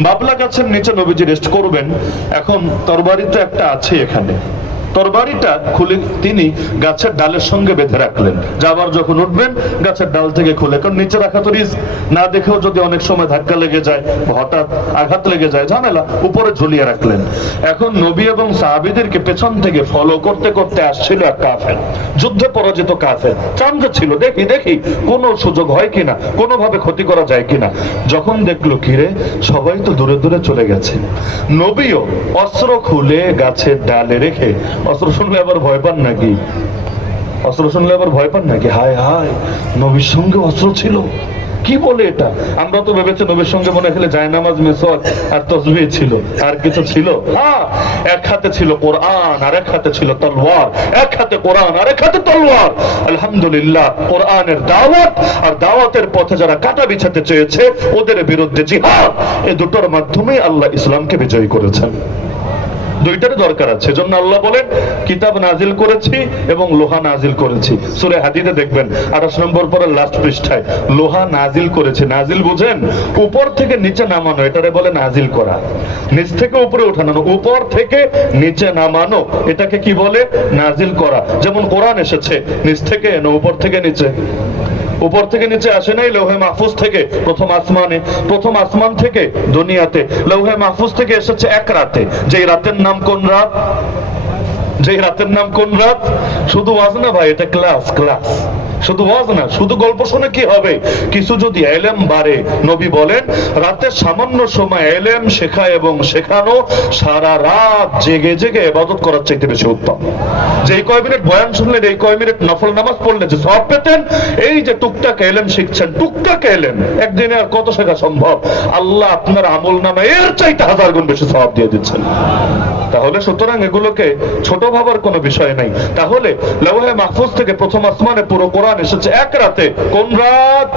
বাবলা গাছের নিচে নবীজি রেস্ট করবেন। এখন তরবারি তো একটা আছে এখানে। তরবারিটা খুলে তিনি গাছের ডালের সঙ্গে বেঁধে রাখলেন। যাবার যখন উঠবেন, গাছের ডাল থেকে খুলে কারণ নিচে রাখা তো রিস্ক। না দেখেও যদি অনেক সময় ধাক্কা লেগে যায়, হঠাৎ আঘাত লেগে যায়, ঝামেলা, উপরে ঝুলিয়ে রাখলেন। এখন নবী এবং সাহাবিদেরকে পেছন থেকে ফলো করতে করতে আসছিল এক কাফের, যুদ্ধে পরাজিত কাফের। চান্দা ছিল, দেখি দেখি, কোনো সুযোগ হয় কিনা, কোনোভাবে ক্ষতি করা যায় কিনা। যখন দেখল কিরে সবাই তো দূরে দূরে চলে গেছে। নবীও অস্ত্র খুলে গাছের ডালে রেখে অস্ত্র শুনলে আবার ভয় পান নাকি? অস্ত্র শুনলে আবার ভয় পান নাকি? হায় হায়, নবীর সঙ্গে অস্ত্র ছিল। কি বলে এটা? আমরা তো ভেবেছি নবীর সঙ্গে মনে খেলে জায়নামাজ মেসর আর তসবিহ ছিল। আর কিছু ছিল? এক হাতে ছিল কোরআন আর এক হাতে ছিল তলোয়ার। এক হাতে কোরআন আর এক হাতে তলোয়ার। আলহামদুলিল্লাহ, কোরআনের দাওয়াত আর দাওয়াতের পথে যারা কাটা বিছাতে চেয়েছে, ওদের বিরুদ্ধে জিহাদ। এ দুটোর মাধ্যমে আল্লাহ ইসলামকে বিজয়ী করেছেন। দুইটার দরকার আছে। জন্য আল্লাহ বলেন, কিতাব নাজিল করেছি এবং লোহা নাজিল করেছি। সুরে হাদিদে দেখবেন, আঠাশ নম্বর পরে লাস্ট পৃষ্ঠায়, লোহা নাজিল করেছে। নাজিল বুঝেন, উপর থেকে নিচে নামানো, এটারে বলে নাজিল করা। নিচ থেকে উপরে উঠানো উপর থেকে নিচে নামানো, এটাকে কি বলে? নাজিল করা। যেমন কোরআন এসেছে, নিচ থেকে এনো, উপর থেকে নিচে। উপর থেকে নিচে আসে নাই লৌহে মাহফুজ থেকে, প্রথম আসমানে, প্রথম আসমান থেকে দুনিয়াতে। লৌহে মাহফুজ থেকে এসেছে এক রাতে। যে রাতের নাম কোন রাত? যে রাতের নাম কোন রাত? শুধু আজ না ভাই, এটা ক্লাস ক্লাস। শুধু ওয়াজ না, শুধু গল্প শুনে কি হবে? কিছু যদি এলেম বাড়ে, নবী বলেন রাতের সামান্য সময় এলেম শেখা এবং শেখানো সারা রাত জেগে জেগে ইবাদত করার চাইতে বেশি উত্তম। যে এই কয় মিনিট বয়ান শুনলেন, এই কয় মিনিট নফল নামাজ পড়লেন, যে সব পেতেন, এই যে টুকটাক এলেম শিখছেন, টুকটাক এলেম, একদিনে আর কত শেখা সম্ভব? আল্লাহ আপনার আমল নামে এর চাইতে হাজার গুণ বেশি সব দিয়ে দিচ্ছেন। তাহলে সুতরাং এগুলোকে ছোট ভাবার কোনো বিষয় নাই। তাহলে লৌহে মাহফুজ থেকে প্রথম আসমানে পুরো কোরআন এসেছে এক রাতে। কোন রাত?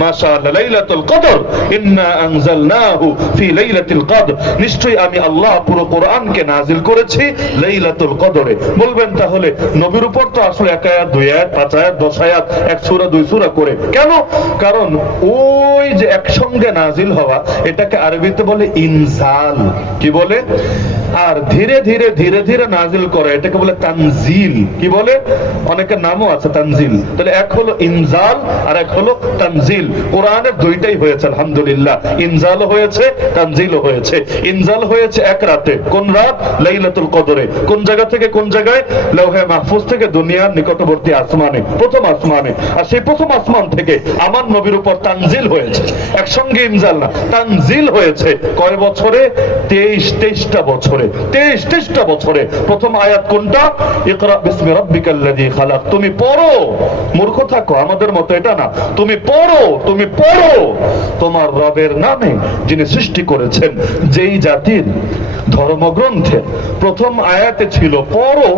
মাশাআল্লাহ, লাইলাতুল কদর। ইন্না আনজালনাহু ফি কদর। নিশ্চয়ই আমি আল্লাহ পুরো কোরআনকে নাজিল করেছি লাইলাতুল কদরে। বলবেন তাহলে, নবীর উপর তো আসলে এক আয়াত, দুই আয়াত, পাঁচ আয়াত, দশ আয়াত, এক সূরা, দুই সূরা করে। কেন? কারণ ওই যে একসঙ্গে নাজিল হওয়া, এটাকে আরবিতে বলে ইনজাল। কি বলে? আর ধীরে ধীরে ধীরে ধীরে নাজিল করে, এটাকে বলে তানজিল। কি বলে? অনেকের নামও আছে তানজিল। তাহলে এক হলো ইনজাল আর এক হলো তানজিল। কোরআনের দুইটাই হয়েছে, আলহামদুলিল্লাহ। ইনজাল হয়েছে, তানজিলও হয়েছে। ইনজাল হয়েছে এক রাতে। কোন রাত? লাইলাতুল কদরে। কোন জায়গা থেকে কোন জায়গায়? লৌহে মাহফুজ থেকে দুনিয়ার নিকটবর্তী আসমানে, প্রথম আসমানে। আর সেই প্রথম আসমান থেকে আমার নবীর উপর তানজিল হয়েছে। একসঙ্গে ইনজাল না, তানজিল হয়েছে কয় বছরে? তেইশ, তেইশটা বছরে। তেইশ, তেইশটা বছরে। প্রথম আয়াত কোনটা? ইকরা বিসমি রাব্বিকাল্লাযী খালাক। তুমি পড়ো মূর্খ থাকো আমাদের মতো এটা না। তুমি পড়ো তুমি পড়ো। তোমার রবের নামে যিনি সৃষ্টি করেছেন যেই জাতির ধর্মগ্রন্থে প্রথম আয়াতে ছিল, পড়ো,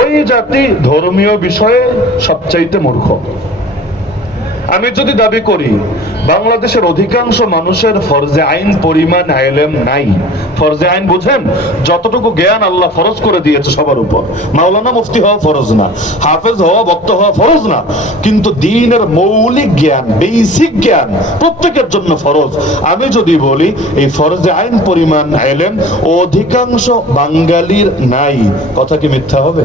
ওই জাতি ধর্মীয় বিষয়ে সবচাইতে মূর্খ। আমি যদি দাবি করি, বাংলাদেশের অধিকাংশ মানুষের ফরজে আইন পরিমাণ আইলেম নাই। ফরজে আইন বুঝেন, যতটুকু জ্ঞান আল্লাহ ফরজ করে দিয়েছে সবার উপর। মাওলানা মুফতি হওয়া ফরজ না, হাফেজ হওয়া, বক্ত হওয়া ফরজ না। কিন্তু দিনের মৌলিক জ্ঞান বেসিক জ্ঞান প্রত্যেকের জন্য ফরজ। আমি যদি বলি, এই ফরজে আইন পরিমাণ আইলেম অধিকাংশ বাঙালির নাই। কথা কি মিথ্যা হবে?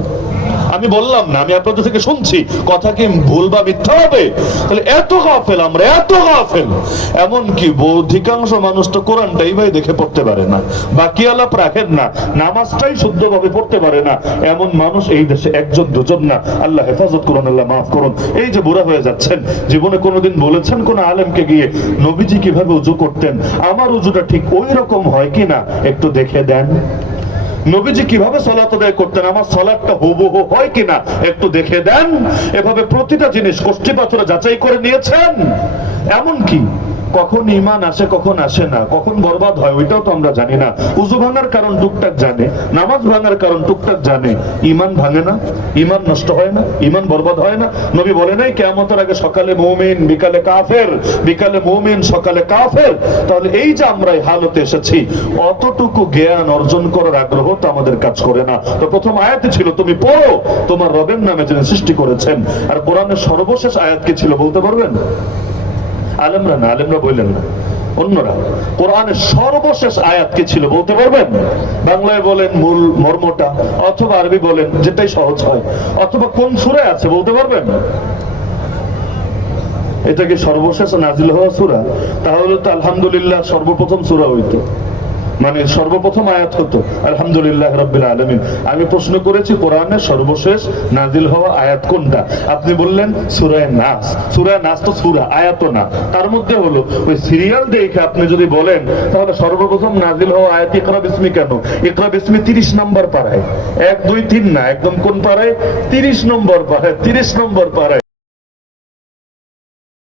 আমি বললাম না, আমি আপনাদের থেকে শুনছি। কথা কি ভুল বা মিথ্যা হবে? তাহলে এত গাফেল আমরা, এত গাফেল। এমন কি অধিকাংশ মানুষ তো কোরআনটাই ভাই দেখে পড়তে পারে না। বাকি আলাপ রাখেন না, নামাজটাই শুদ্ধভাবে পড়তে পারে না। এমন মানুষ এই দেশে একজন, দুজন না। আল্লাহ হেফাজত করুন, আল্লাহ মাফ করুন। এই যে বুড়া হয়ে যাচ্ছেন, জীবনে কোনোদিন বলেছেন কোন আলেমকে গিয়ে, নবীজি কীভাবে উজু করতেন? আমার উজুটা ঠিক ওই রকম হয় কিনা একটু দেখে দেন। নবীজি কীভাবে সলাত আদায় করতেন? আমার সলাটটা হুবহু হয় কিনা একটু দেখে দেন। এভাবে প্রতিটা জিনিস কষ্টি পাথরে যাচাই করে নিয়েছেন। এমন কি? কখন ইমান আসে, কখন আসে না, কখন বরবাদ হয়, ওইটাও তো আমরা জানি না। উজু ভাঙার কারণ টুকটাক জানে, নামাজ ভাঙার কারণ টুকটাক জানে। ইমান ভাঙে না ইমান নষ্ট হয় না ইমান বরবাদ হয় না। নবী বলে নাই কেমতের আগে সকালে মৌমিন, বিকালে কাফের, বিকালে মৌমিন, সকালে কাফের। তাহলে এই যে আমরা এই হালতে এসেছি, অতটুকু জ্ঞান অর্জন করার আগ্রহ তো আমাদের কাজ করে না। তো প্রথম আয়াতে ছিল, তুমি পড়ো, তোমার রবের নামে যিনি সৃষ্টি করেছেন। আর কোরআনের সর্বশেষ আয়াত কি ছিল বলতে পারবেন? আলেমরা না, আলেমরা বললেন না। অন্যরা, কোরআনের সর্বশেষ আয়াত কি ছিল বলতে পারবেন? বাংলায় বলেন মূল মর্মটা, অথবা আরবি বলেন যেটাই সহজ হয়, অথবা কোন সুরে আছে বলতে পারবেন? এটাকে সর্বশেষ নাজিল হওয়া সুরা? তাহলে তো আলহামদুলিল্লাহ সর্বপ্রথম সুরা হইতো। মানে সর্বপ্রথম আয়াত হতো, আলহামদুলিল্লাহ রাব্বিল আলামিন। আমি প্রশ্ন করেছি, কোরআনের সর্বশেষ নাজিল হওয়া আয়াত কোনটা? আপনি বললেন সূরায়ে নাস। সূরায়ে নাস তো সূরা, আয়াত না। তার মধ্যে হলো, ওই সিরিয়াল দেখে আপনি যদি বলেন, তাহলে সর্বপ্রথম নাজিল হওয়া আয়াত ইকরা বিসমি কেন? ইকরা বিসমি 30 নম্বর পাড়ায়। এক, দুই, তিন না, একদম কোন পাড়ায়? 30 নম্বর পাড়ায় 30 নম্বর পাড়ায়।